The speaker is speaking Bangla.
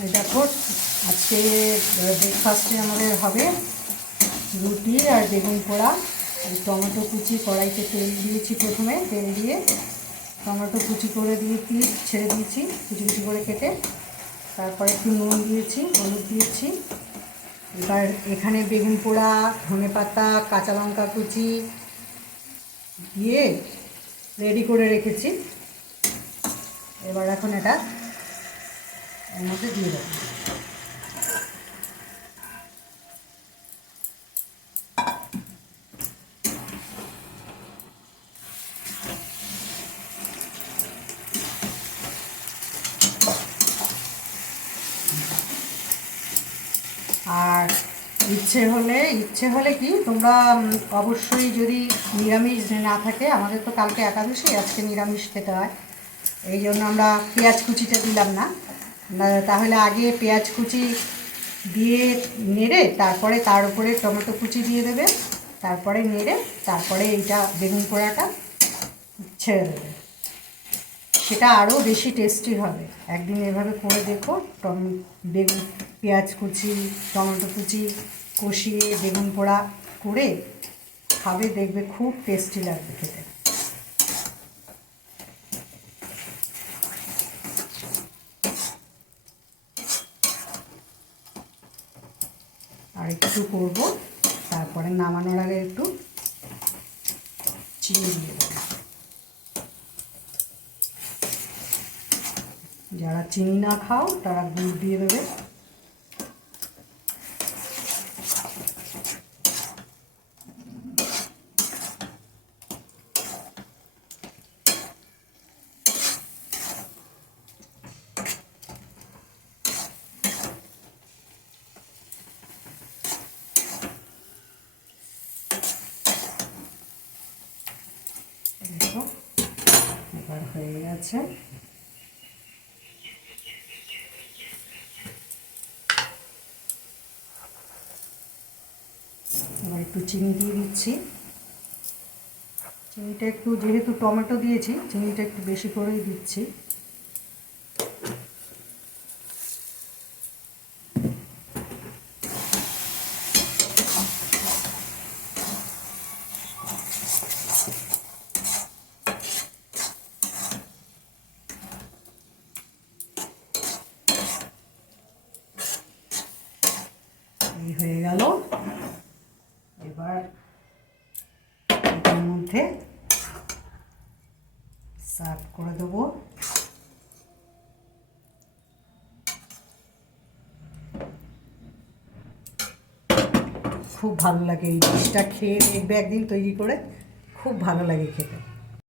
এই দেখো, আজকে ব্রেকফাস্টে আমাদের হবে রুটি আর বেগুন পোড়া। টমেটো কুচি, কড়াইতে তেল দিয়েছি, প্রথমে তেল দিয়ে টমেটো কুচি করে ছেড়ে দিয়েছি কুচি কুচি করে কেটে। তারপরে একটু নুন দিয়েছি, হলুদ দিয়েছি। এবার এখানে বেগুন পোড়া, ধনেপাতা, কাঁচা লঙ্কা কুচি দিয়ে রেডি করে রেখেছি। এবার এখন এটা এর মধ্যে দিয়ে দেবো। আর ইচ্ছে হলে কি তোমরা অবশ্যই, যদি নিরামিষ না থাকে, আমাদের তো কালকে একাদশী, আজকে নিরামিষ খেতে হয়, এই জন্য আমরা পেঁয়াজ কুচিটা দিলাম না। তাহলে আগে পেঁয়াজ কুচি দিয়ে নেড়ে তারপরে তার উপরে টমেটো কুচি দিয়ে দেবে, তারপরে নেড়ে তারপরে এইটা বেগুন পোড়াটা ছেড়ে দেবে, সেটা আরও বেশি টেস্টি হবে। একদিন এভাবে করে দেখো, বেগুন পেঁয়াজ কুচি টমেটো কুচি কষিয়ে বেগুন পোড়া করে খাবে, দেখবে খুব টেস্টি লাগবে খেতে। আর একটু করব, তারপরে নামানোর আগে একটু চিনি দিয়ে দেবো। যারা চিনি না খাও তারা গুড় দিয়ে দেবে। এবার হয়ে গেছে। এবার একটু চিনি দিয়ে দিচ্ছি। চিনিটা একটু, যেহেতু টমেটো দিয়েছি, চিনিটা একটু বেশি করেই দিচ্ছি। এই হয়ে গেল। এবার এটার মধ্যে সার্ভ করে দেবো। খুব ভালো লাগে এই ডিশটা, খেয়ে দেখবে একদিন তৈরি করে, খুব ভালো লাগে খেতে।